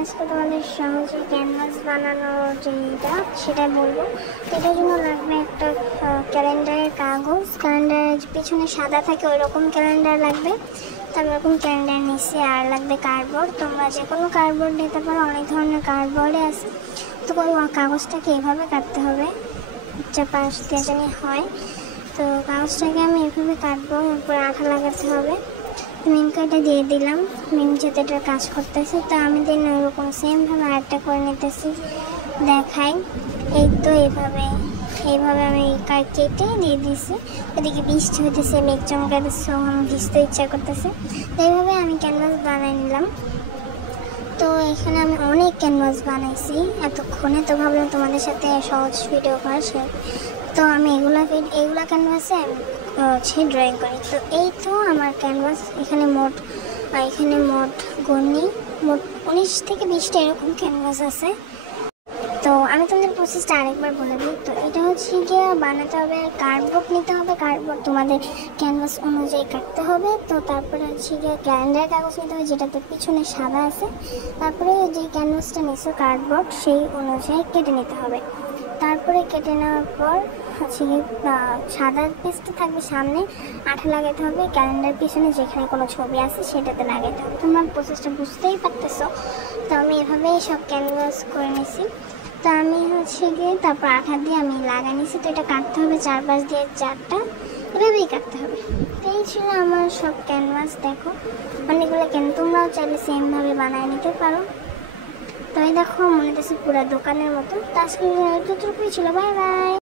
আজকে তোমাদের সহজে ক্যানভাস বানানোর যেটা সেটা বলবো। এটার জন্য লাগবে একটা ক্যালেন্ডারের কাগজ, ক্যালেন্ডারের পিছনে সাদা থাকে ওই রকম ক্যালেন্ডার লাগবে। তারপর এরকম ক্যালেন্ডার নিচে আর লাগবে কার্ডবোর্ড। তোমরা যে কোনো কার্ডবোর্ড নিতে পারো, অনেক ধরনের কার্ডবোর্ডে আছে। তো ওই কাগজটাকে এভাবে কাটতে হবে, পাশ দিয়ে জানি হয়। তো কাগজটাকে আমি এভাবে কাটবো, উপরে আঠা লাগাতে হবে। মিমকাটা দিয়ে দিলাম, মিম যাতে এটা কাজ করতেছে। তো আমি দিন ওরকম সেমভাবে আরেকটা করে নিতেছি, দেখাই। এই তো এইভাবে আমি কেটে দিয়ে দিয়েছি। ওদিকে বৃষ্টি হইতেছে, মেঘ চমকাতেছে, আমার ভিজতে ইচ্ছা করতেছে। তো এইভাবে আমি ক্যানভাস বানিয়ে নিলাম। তো এখানে আমি অনেক ক্যানভাস বানাইছি এতক্ষণে, তো ভাবলাম তোমাদের সাথে সহজ ভিডিও করা শেয়ার। তো আমি এগুলা ক্যানভাসে আমি ড্রয়িং করি। তো এই তো আমার ক্যানভাস। এখানে মোট গণি মোট 19 থেকে 20টা এরকম ক্যানভাস আছে। তো আমি তোমাদের প্রসেসটা আরেকবার বলে দিই। তো এটা হচ্ছে গিয়ে বানাতে হবে, কার্ডবোর্ড নিতে হবে, কার্ডবোর্ড তোমাদের ক্যানভাস অনুযায়ী কাটতে হবে। তো তারপরে হচ্ছে গিয়ে ক্যালেন্ডার কাগজ নিতে হবে, যেটাতে পিছনে সাদা আছে। তারপরে যে ক্যানভাসটা নিচ্ছে কার্ডবোর্ড সেই অনুযায়ী কেটে নিতে হবে। তারপরে কেটে নেওয়ার পর হচ্ছে গিয়ে সাদা পিসটা থাকবে সামনে, আঠা লাগাতে হবে। ক্যালেন্ডার পিছনে যেখানে কোনো ছবি আছে সেটাতে লাগাতে হবে। তোমরা প্রসেসটা বুঝতেই পারতেছো। তো আমি এভাবেই সব ক্যানভাস করে নিছি। তো আমি হচ্ছে গিয়ে তারপর আঠা দিয়ে আমি লাগিয়ে নিছি। তো এটা কাটতে হবে চারপাশ দিয়ে 4টা, এভাবেই কাটতে হবে। তো এই ছিল আমার সব ক্যানভাস। দেখো অনেকগুলো তোমরাও চাইলে সেমভাবে বানিয়ে নিতে পারো। তো এই দেখো মনে হচ্ছে পুরো দোকানের মতো। তো আজকে এতটুকুই ছিল। Bye bye.